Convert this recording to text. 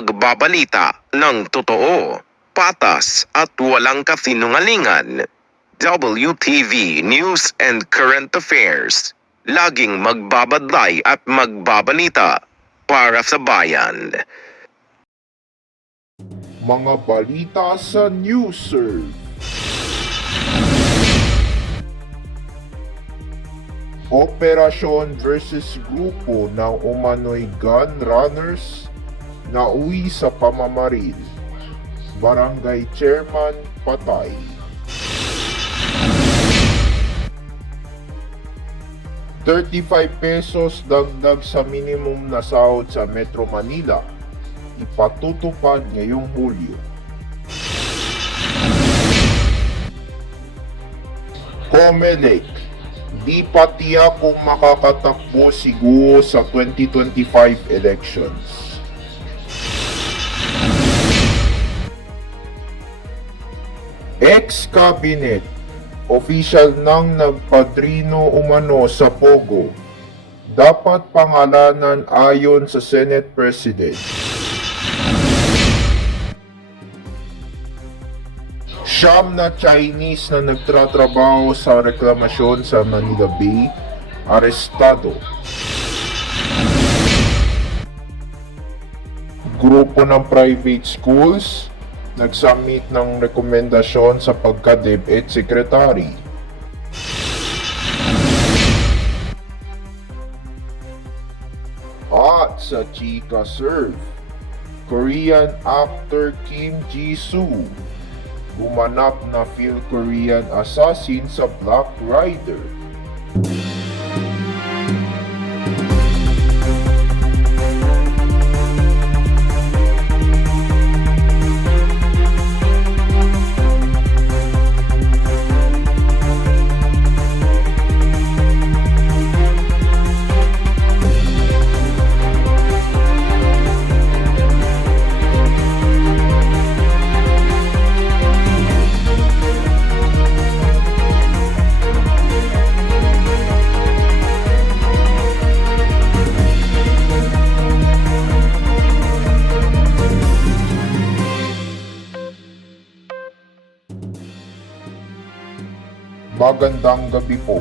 magbabalita ng totoo, patas at walang kasinungalingan. WTV News and Current Affairs. Laging magbabadlay at magbabalita para sa bayan. Mga balita sa NewsServe. Operasyon versus grupo ng umano'y gun runners na uwi sa pamamaril. Barangay Chairman patay. ₱35 dagdag sa minimum na sahod sa Metro Manila. Ipatutupad ngayong Hulyo. COMELEC, di pa tiyak kung makakatakbo si Guo sa 2025 elections. Ex-cabinet, official nang nagpadrino umano sa Pogo. Dapat pangalanan ayon sa Senate President. Siyam na Chinese na nagtratrabaho sa reklamasyon sa Manila Bay, arestado. Grupo ng private schools nagsubmit ng rekomendasyon sa pagka-DepEd Secretary. At sa Chika Surf, Korean actor Kim Ji-soo gumanap na Phil-Korean assassin sa Black Rider. Magandang gabi po.